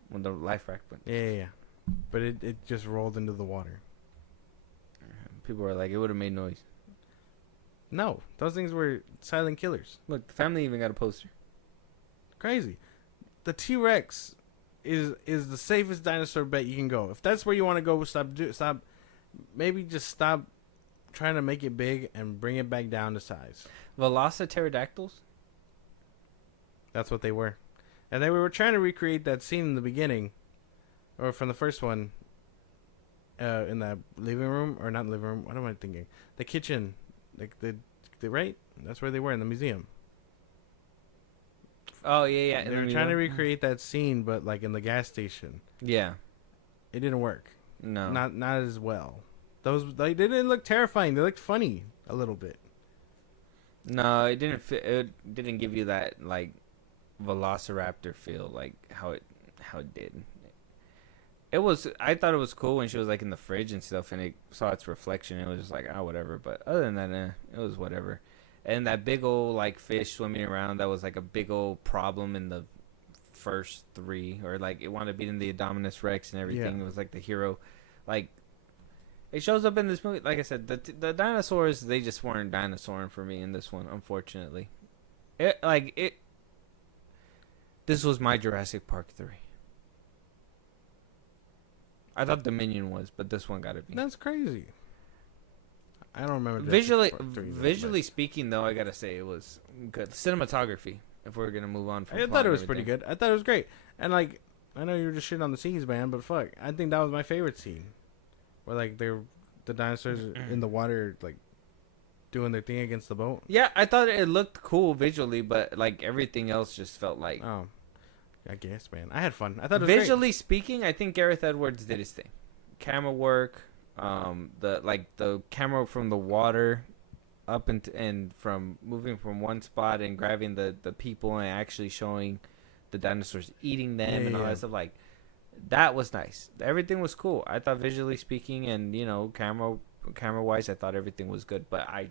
When the life raft went, Yeah. But it just rolled into the water. people were like, "It would have made noise." No, those things were silent killers. Look, the family even got a poster. Crazy. The T-Rex is the safest dinosaur bet you can go. If that's where you want to go, stop. Maybe just stop trying to make it big and bring it back down to size. Velocipterodactyls. That's what they were. And they were trying to recreate that scene in the beginning, or from the first one, in that living room, or not living room, what am I thinking? The kitchen, like the right? That's where they were in the museum. Oh yeah. They were trying to recreate that scene, but like in the gas station. Yeah. It didn't work. No. Not as well. They didn't look terrifying. They looked funny a little bit. No, it didn't fit. It didn't give you that like Velociraptor feel like how it did. It was. I thought it was cool when she was like in the fridge and stuff, and it saw its reflection. It was just like, oh, whatever. But other than that, it was whatever. And that big old like fish swimming around, that was like a big old problem in the first 3, or like it wanted to be in the Indominus Rex and everything. Yeah. It was like the hero, like it shows up in this movie. Like I said, the dinosaurs, they just weren't dinosauring for me in this one, unfortunately. This was my Jurassic Park 3. I thought Dominion was, but this one got to be. That's crazy. I don't remember. Visually, Jurassic Park 3 that visually much. speaking, though, I gotta say it was good. Cinematography. If we're gonna move on from, I plot thought it and was pretty everything. good. I thought it was great. And like, I know you were just shitting on the scenes, man, but fuck, I think that was my favorite scene, where like the dinosaurs in the water, like doing their thing against the boat. Yeah, I thought it looked cool visually, but like everything else just felt like. Oh, I guess, man, I had fun. I thought it was Visually speaking, I think Gareth Edwards did his thing. Camera work, the camera from the water up and from moving from one spot and grabbing the people and actually showing the dinosaurs eating them and all that stuff, like that was nice. Everything was cool. I thought visually speaking and camera wise, I thought everything was good. But I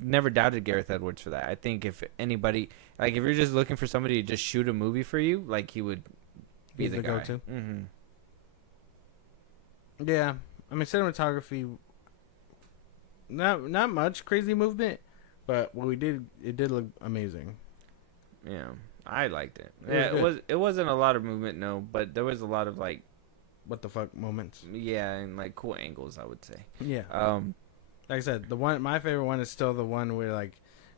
never doubted Gareth Edwards for that. I think if anybody, like if you're just looking for somebody to just shoot a movie for you, like he would be He's the the guy. go-to. Mm-hmm. great. Yeah, I mean cinematography. Not much crazy movement, but what we did, it did look amazing. Yeah, I liked it. It was good. It wasn't a lot of movement, no, but there was a lot of like, What the fuck moments? yeah, and like cool angles, I would say. Yeah. Like I said, my favorite one is still the one where like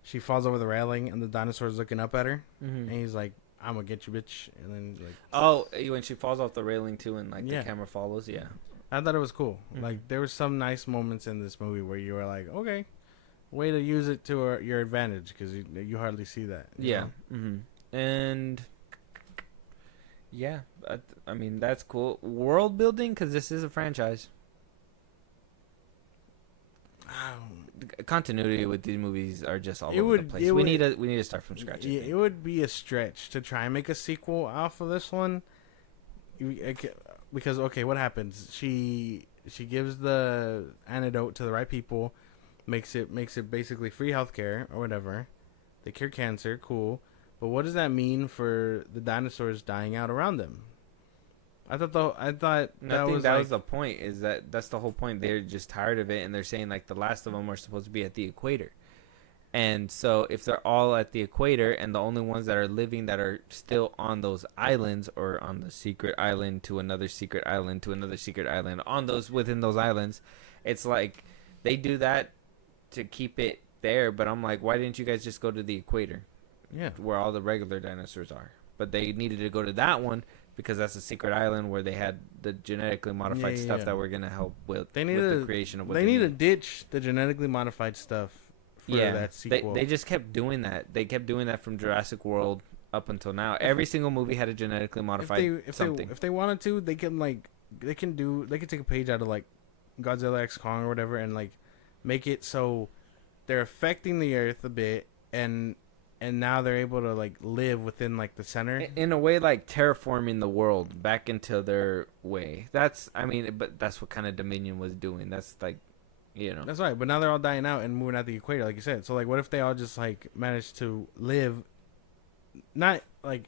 she falls over the railing and the dinosaur's looking up at her, and he's like, "I'm gonna get you, bitch," and then like, oh, when she falls off the railing too, and like Yeah. the camera follows, yeah. I thought it was cool. Like there were some nice moments in this movie where you were like, okay, way to use it to your advantage because you hardly see that. you Yeah. know? And yeah, I mean that's cool. World building, because this is a franchise. Continuity with these movies are just all over the place. We need to start from scratch. It would be a stretch to try and make a sequel off of this one. Because okay, what happens? She gives the antidote to the right people, makes it basically free healthcare or whatever. They cure cancer, cool. But what does that mean for the dinosaurs dying out around them? I thought that was the point. Is that's the whole point? They're just tired of it, and they're saying like the last of them are supposed to be at the equator. And so if they're all at the equator, and the only ones that are living that are still on those islands, or on the secret island to another secret island to another secret island, on those within those islands, it's like they do that to keep it there. But I'm like, why didn't you guys just go to the equator? Yeah, where all the regular dinosaurs are. But they needed to go to that one because that's a secret island where they had the genetically modified stuff that were going to help with the creation of what they need to ditch the genetically modified stuff for that sequel. They just kept doing that. They kept doing that from Jurassic World up until now. Every single movie had a genetically modified something. If they wanted to, they can take a page out of like Godzilla X Kong or whatever and like make it so they're affecting the Earth a bit, and now they're able to like live within like the center in a way, like terraforming the world back into their way. But that's what kind of Dominion was doing. That's like, that's right. But now they're all dying out and moving at the equator, like you said. So like, what if they all just like manage to live? Not like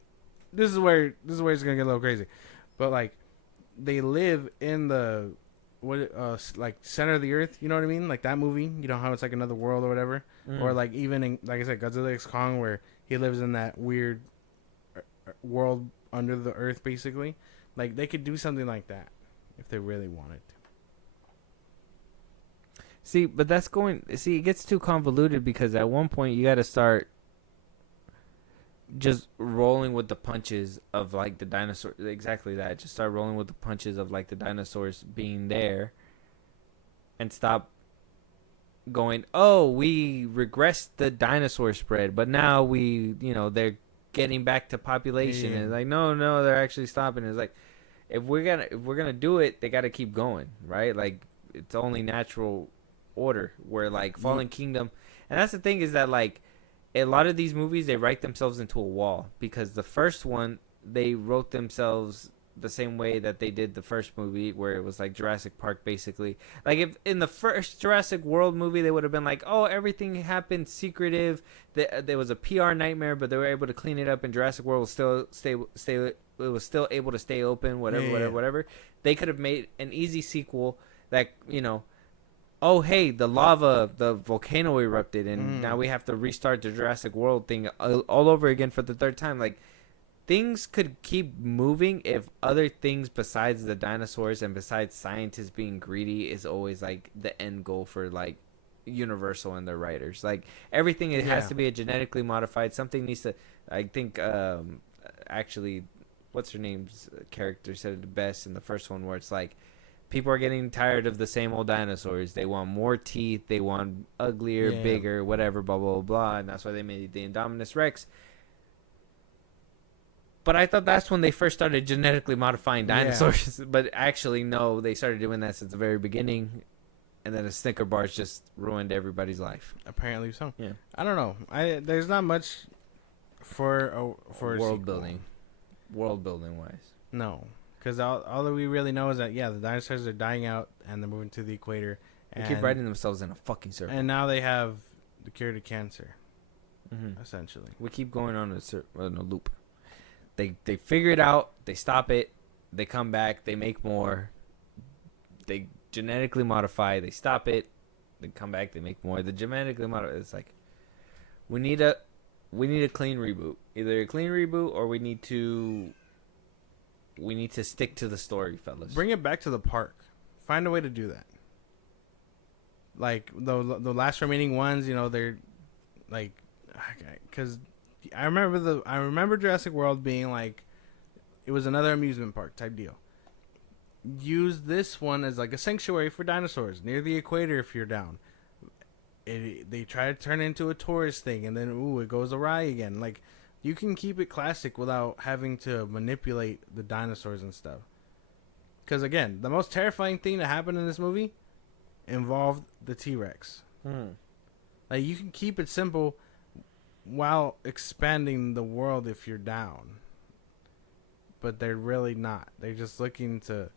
this is where it's gonna get a little crazy, but like they live in the like center of the earth, you know what I mean? Like that movie, you know how it's like another world or whatever, or like even in, like I said, Godzilla X Kong, where he lives in that weird world under the earth, basically. Like they could do something like that if they really wanted to. See, but it gets too convoluted because at one point you got to start just rolling with the punches of like the dinosaur. Exactly that. Just start rolling with the punches of like the dinosaurs being there, and stop going, oh, we regressed the dinosaur spread, but now they're getting back to population. And it's like, no, they're actually stopping. It's like, if we're gonna do it, they got to keep going, right? Like it's only natural order. Where like Fallen Kingdom, and that's the thing, is that like a lot of these movies, they write themselves into a wall, because the first one, they wrote themselves the same way that they did the first movie, where it was like Jurassic Park, basically. Like if in the first Jurassic World movie, they would have been like, oh, everything happened secretive, there was a PR nightmare, but they were able to clean it up, and Jurassic World was still it was still able to stay open, whatever. They could have made an easy sequel that, oh, hey, the volcano erupted, and now we have to restart the Jurassic World thing all over again for the third time. Like, things could keep moving if other things besides the dinosaurs and besides scientists being greedy is always, like, the end goal for, like, Universal and their writers. Like, everything, it has to be a genetically modified. Something needs to, I think, actually, what's her name's character said it the best in the first one, where it's like, people are getting tired of the same old dinosaurs. They want more teeth. They want uglier, bigger, whatever, blah, blah, blah, blah. And that's why they made the Indominus Rex. But I thought that's when they first started genetically modifying dinosaurs. Yeah. But actually, no, they started doing that since the very beginning. And then the Snicker bars just ruined everybody's life. Apparently so. Yeah. I don't know. There's not much for world building wise. No. Because all that we really know is that, the dinosaurs are dying out and they're moving to the equator. They keep writing themselves in a fucking circle. And now they have the cure to cancer, essentially. We keep going on a loop. They figure it out. They stop it. They come back. They make more. They genetically modify. They stop it. They come back. They make more. The genetically modify. It's like, we need a clean reboot. Either a clean reboot, or we need to stick to the story, fellas. Bring it back to the park. Find a way to do that. Like the last remaining ones, they're like, because I remember Jurassic World being like, it was another amusement park type deal. Use this one as like a sanctuary for dinosaurs near the equator if you're down. they try to turn it into a tourist thing, and then it goes awry again. Like, you can keep it classic without having to manipulate the dinosaurs and stuff. Because again, the most terrifying thing that happened in this movie involved the T-Rex. Like, you can keep it simple while expanding the world if you're down. But they're really not. They're just looking to,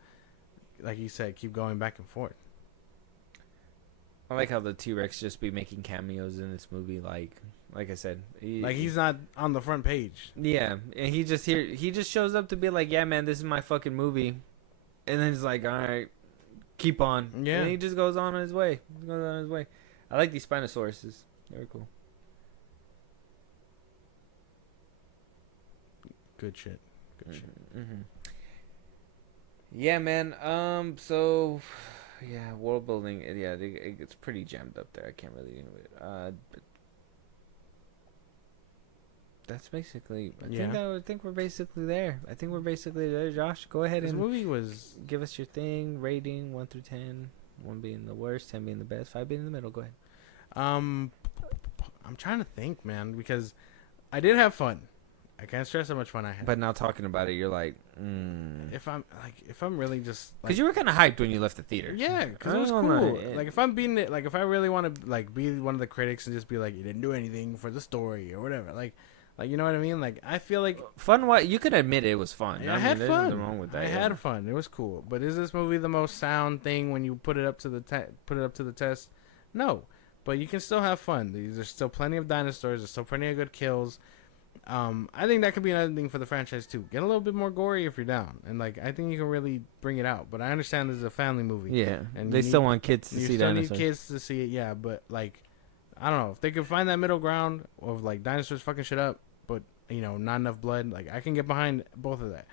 like you said, keep going back and forth. I like how the T-Rex just be making cameos in this movie. Like I said, He's not on the front page. Yeah, and he just shows up to be like, yeah, man, this is my fucking movie, and then he's like, all right, keep on. Yeah, and he just goes on his way. I like these Spinosauruses. Very cool. Good shit. Mm-hmm. Yeah, man. So, yeah, world building. Yeah, it's pretty jammed up there. I can't really. But that's basically. I think we're basically there. Josh, go ahead this and movie was. give us your thing. Rating 1 through 10. 1 being the worst, 10 being the best, 5 being in the middle. Go ahead. I'm trying to think, man, because I did have fun. I can't stress how much fun I had. But now talking about it, you're like, if I'm really just because you were kind of hyped when you left the theater. Yeah, because it was cool. Like, if I'm being it, like, if I really want to like be one of the critics and just be like, you didn't do anything for the story or whatever, like you know what I mean? Like, I feel like fun. What you could admit it was fun. I had fun. There's nothing wrong with that. I had fun. It was cool. But is this movie the most sound thing when you put it up to the test? No, but you can still have fun. There's still plenty of dinosaurs. There's still plenty of good kills. I think that could be another thing for the franchise too. Get a little bit more gory if you're down, and like, I think you can really bring it out. But I understand this is a family movie. Yeah, and they still want kids to see dinosaurs. Need kids to see it. Yeah, but like, I don't know if they could find that middle ground of like dinosaurs fucking shit up, but you know, not enough blood. Like, I can get behind both of that,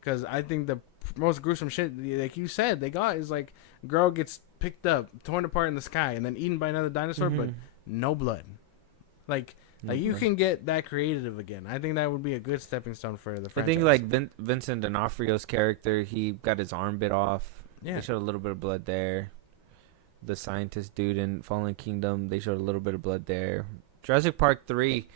because I think the most gruesome shit, like you said, they got is like, girl gets picked up, torn apart in the sky, and then eaten by another dinosaur, but no blood. Like you can get that creative again. I think that would be a good stepping stone for the franchise. I think like Vincent D'Onofrio's character, he got his arm bit off. Yeah, they showed a little bit of blood there. The scientist dude in Fallen Kingdom, they showed a little bit of blood there. Jurassic Park 3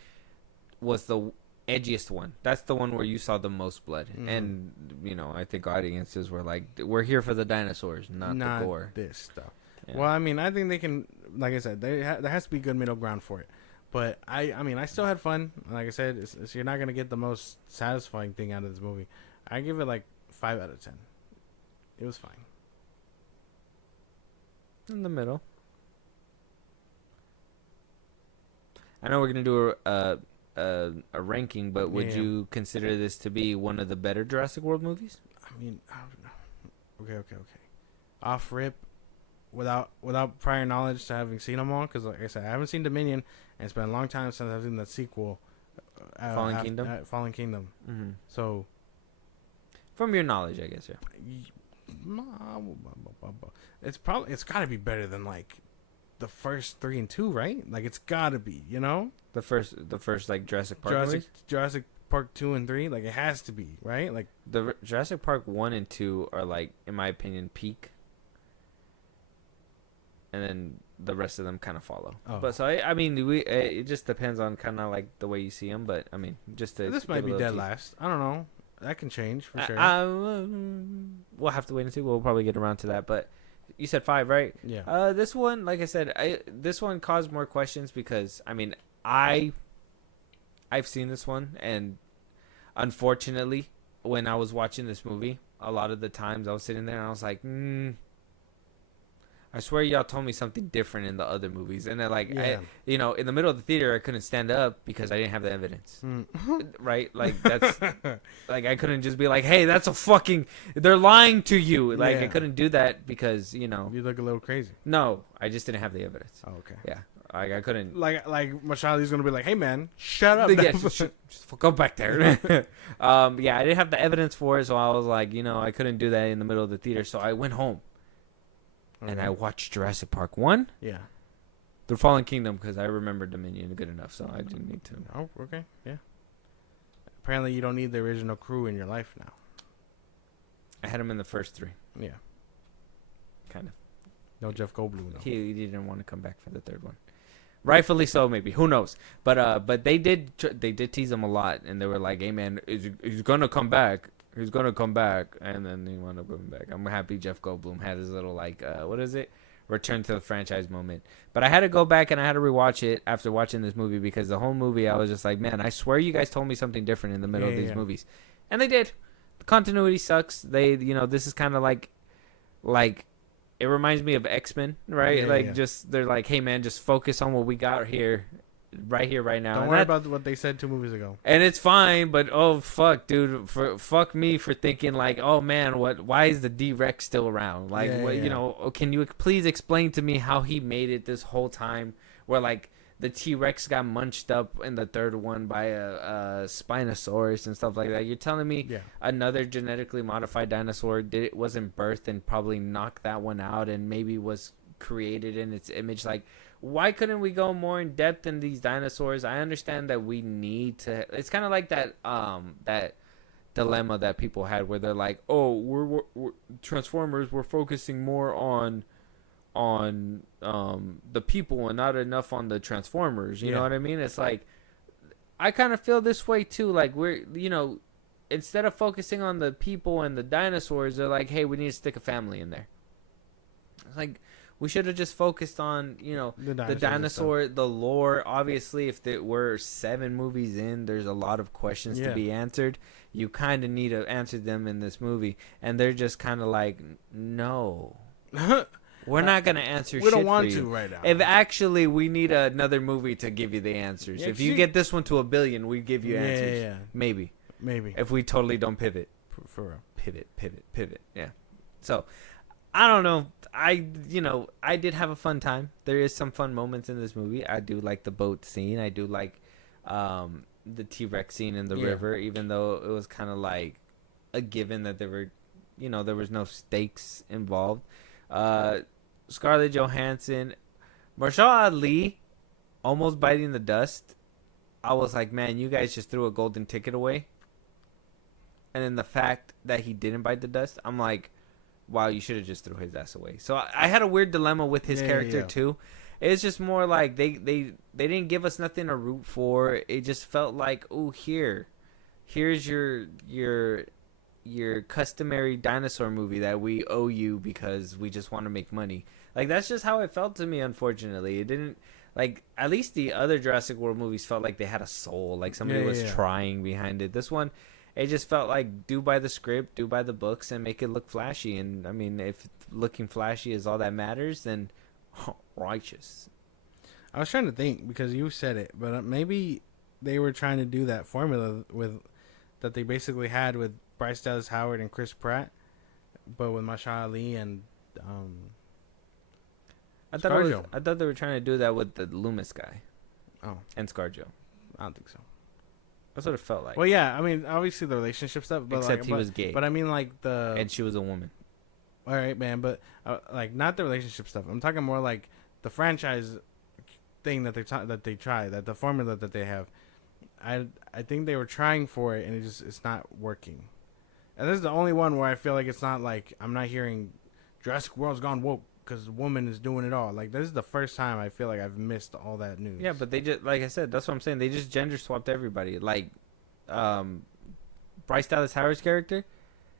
was the edgiest one. That's the one where you saw the most blood. And you know, I think audiences were like, we're here for the dinosaurs, not the gore. This stuff. Yeah. Well, I mean, I think they can, like I said, there has to be good middle ground for it. But I mean, I still had fun. Like I said, you're not gonna get the most satisfying thing out of this movie. I give it like 5 out of 10. It was fine. In the middle. I know we're gonna do a ranking, but would you consider this to be one of the better Jurassic World movies? I mean, okay. Off rip, without prior knowledge to having seen them all, because like I said, I haven't seen Dominion, and it's been a long time since I've seen that sequel, Fallen Kingdom. Fallen Kingdom. Mm-hmm. So, from your knowledge, I guess, it's got to be better than like the first 3 and 2, right? Like, it's got to be, you know, the first like Jurassic Park 2 and 3, like, it has to be, right? Like, the Jurassic Park 1 and 2 are like, in my opinion, peak. And then the rest of them kind of follow. Oh. But so I mean, it just depends on kind of like the way you see them. But I mean, just to this might be dead last. I don't know. That can change for sure. We'll have to wait and see. We'll probably get around to that. But you said 5, right? Yeah. This one, like I said, this one caused more questions because I mean, I've seen this one, and unfortunately, when I was watching this movie, a lot of the times I was sitting there and I was like, I swear y'all told me something different in the other movies. And then, like, in the middle of the theater, I couldn't stand up because I didn't have the evidence. Right? Like, that's, like, I couldn't just be like, hey, that's a fucking, they're lying to you. Like, I couldn't do that because, you know. You look a little crazy. No, I just didn't have the evidence. Oh, okay. Yeah. Like, I couldn't. Like Mashali's going to be like, hey, man, shut up. Yeah, just go back there. I didn't have the evidence for it, so I was like, I couldn't do that in the middle of the theater. So I went home. And I watched Jurassic Park 1. Yeah. The Fallen Kingdom, because I remember Dominion good enough, so I didn't need to. Oh, okay. Yeah. Apparently, you don't need the original crew in your life now. I had him in the first 3. Yeah. Kind of. No Jeff Goldblum, though. He didn't want to come back for the 3rd one. Rightfully so, maybe. Who knows? But they did tease him a lot, and they were like, "Hey man, he's gonna come back. He's gonna come back," and then he wound up coming back. I'm happy Jeff Goldblum had his little like what is it? Return to the franchise moment. But I had to go back and I had to rewatch it after watching this movie because the whole movie I was just like, man, I swear you guys told me something different in the middle of these movies, and they did. The continuity sucks. This is kind of like it reminds me of X-Men, right? Just they're like, hey man, just focus on what we got here, right now. Don't worry about what they said 2 movies ago. And it's fine, but oh fuck, dude, fuck me for thinking like, oh man, why is the D-Rex still around? Like, can you please explain to me how he made it this whole time? Where like the T-Rex got munched up in the third one by a Spinosaurus and stuff like that. You're telling me another genetically modified dinosaur wasn't birthed and probably knocked that one out and maybe was created in its image? Like, why couldn't we go more in depth in these dinosaurs? I understand that we need to. It's kind of like that dilemma that people had where they're like, oh, we're Transformers. We're focusing more on the people and not enough on the Transformers. You know what I mean? It's like I kind of feel this way too. Like we're instead of focusing on the people and the dinosaurs, they're like, hey, we need to stick a family in there. It's like we should have just focused on the dinosaur, the lore. Obviously, if there were 7 movies in, there's a lot of questions to be answered. You kind of need to answer them in this movie, and they're just kind of like, no. We're not going to answer shit. We don't want for you. to right now. If actually we need another movie to give you the answers. Yeah, if you get this one to $1 billion, we give you answers. Yeah. Maybe. If we totally don't pivot. For real. Pivot. Yeah. So, I don't know. I did have a fun time. There is some fun moments in this movie. I do like the boat scene. I do like the T-Rex scene in the river, even though it was kind of like a given that there were, there was no stakes involved. Scarlett Johansson, Mahershala Ali, almost biting the dust. I was like, man, you guys just threw a golden ticket away. And then the fact that he didn't bite the dust, I'm like, wow, you should have just threw his ass away. So I had a weird dilemma with his character too. It's just more like they didn't give us nothing to root for. It just felt like, oh, here's your customary dinosaur movie that we owe you because we just want to make money. Like, that's just how it felt to me, unfortunately. It didn't, like, at least the other Jurassic World movies felt like they had a soul, like somebody was trying behind it. This one, it just felt like do by the script, do by the books, and make it look flashy. And I mean, if looking flashy is all that matters, then righteous. I was trying to think because you said it, but maybe they were trying to do that formula that they basically had with Bryce Dallas Howard and Chris Pratt, but with Mahershala Ali and I thought they were trying to do that with the Loomis guy. Oh, and ScarJo. I don't think so. That's what it felt like. Well, yeah, I mean, obviously the relationship stuff, but except he was gay. But I mean, like and she was a woman. All right, man, but like not the relationship stuff. I'm talking more like the franchise thing that they try, that the formula that they have. I think they were trying for it, and it's not working. And this is the only one where I feel like it's not like I'm not hearing Jurassic World's gone woke because the woman is doing it all. Like, this is the first time I feel like I've missed all that news. Yeah, but they just, like I said, that's what I'm saying. They just gender swapped everybody. Like, Bryce Dallas Howard's character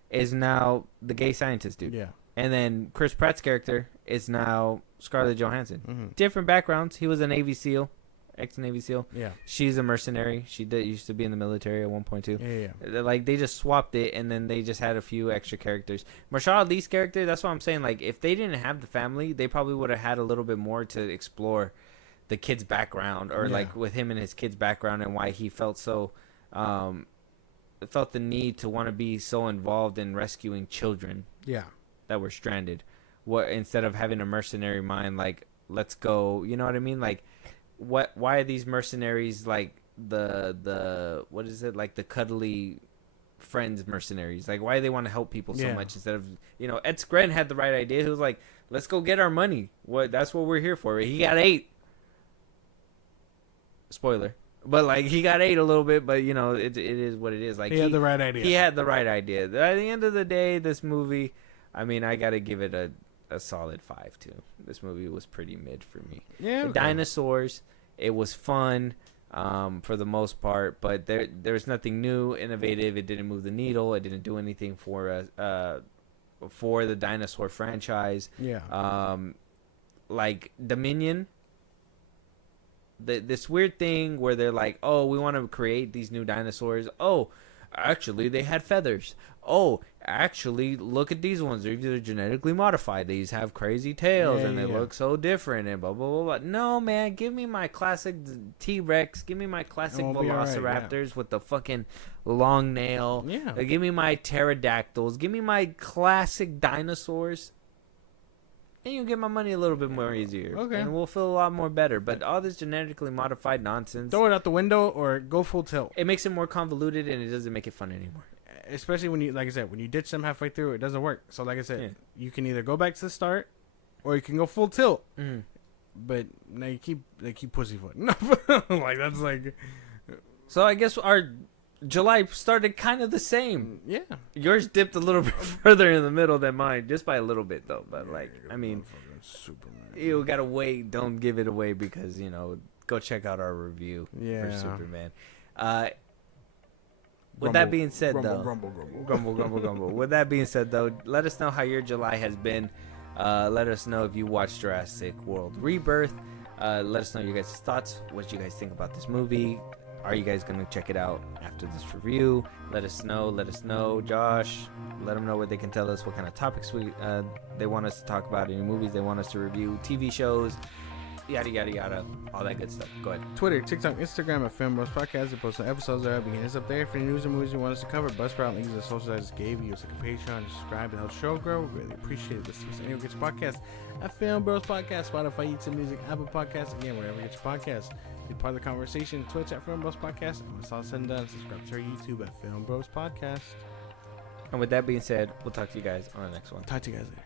is now the gay scientist dude. Yeah. And then Chris Pratt's character is now Scarlett Johansson. Mm-hmm. Different backgrounds. He was a Navy SEAL. Ex-Navy SEAL. Yeah. She's a mercenary. She used to be in the military at one point too. Yeah. Like, they just swapped it, and then they just had a few extra characters. Mahershala Ali's character, that's what I'm saying. Like, if they didn't have the family, they probably would have had a little bit more to explore the kid's background, or like with him and his kid's background, and why he felt so felt the need to want to be so involved in rescuing children. Yeah. That were stranded. What, instead of having a mercenary mind, like, let's go, you know what I mean? Like, why are these mercenaries like the what is it, like the cuddly friends mercenaries? Like, why do they want to help people so much instead of, Ed Skrein had the right idea. He was like, let's go get our money. That's what we're here for. He got 8. Spoiler. But like, he got 8 a little bit, but it is what it is. Like, he had the right idea. He had the right idea. At the end of the day, this movie, I mean, I gotta give it a a solid 5 too. This movie was pretty mid for me. Yeah. The dinosaurs, it was fun for the most part, but there's nothing new, innovative. It didn't move the needle. It didn't do anything for the dinosaur franchise. Yeah. Like Dominion. This weird thing where they're like, oh, we want to create these new dinosaurs. Oh, actually, they had feathers. Oh, actually, look at these ones. They're genetically modified. These have crazy tails, and they look so different, and blah, blah, blah, blah. No, man, give me my classic T-Rex. Give me my classic Velociraptors with the fucking long nail. Yeah. Give me my pterodactyls. Give me my classic dinosaurs. And you'll get my money a little bit more easier. Okay. And we'll feel a lot more better. But all this genetically modified nonsense, Throw it out the window or go full tilt. it makes it more convoluted, and it doesn't make it fun anymore. Especially when you, like I said, when you ditch them halfway through, it doesn't work. So, like I said, Yeah. you can either go back to the start, or you can go full tilt. Mm. But now they keep pussyfooting. Like that's like, So I guess our July started kind of the same. yeah. Yours dipped a little bit further in the middle than mine, just by a little bit though. But like, I mean, Superman. you gotta wait. Don't give it away because go check out our review for Yeah. Superman. With that being said, though, grumble. With that being said, though, let us know how your July has been. Let us know if you watched Jurassic World Rebirth. Let us know your guys' thoughts. What you guys think about this movie? Are you guys gonna check it out after this review? Let us know. Josh, let them know where they can tell us what kind of topics they want us to talk about, any movies they want us to review, TV shows, yada yada yada, all that good stuff. Go ahead. Twitter, TikTok, Instagram at FlimBros Podcast. They post some episodes there. Begin us up there for any news and movies you want us to cover. Buzzsprout, links to the socials I just gave you. It's like a Patreon. Subscribe to help the show grow. We really appreciate it. Listen to any get your podcast at FlimBros Podcast, Spotify, YouTube Music, Apple Podcasts. Again, wherever you get your podcast. Be part of the conversation. Twitch at FlimBros Podcast. And when it's all said and done, subscribe to our YouTube at FlimBros Podcast. And with that being said, we'll talk to you guys on the next one. Talk to you guys later.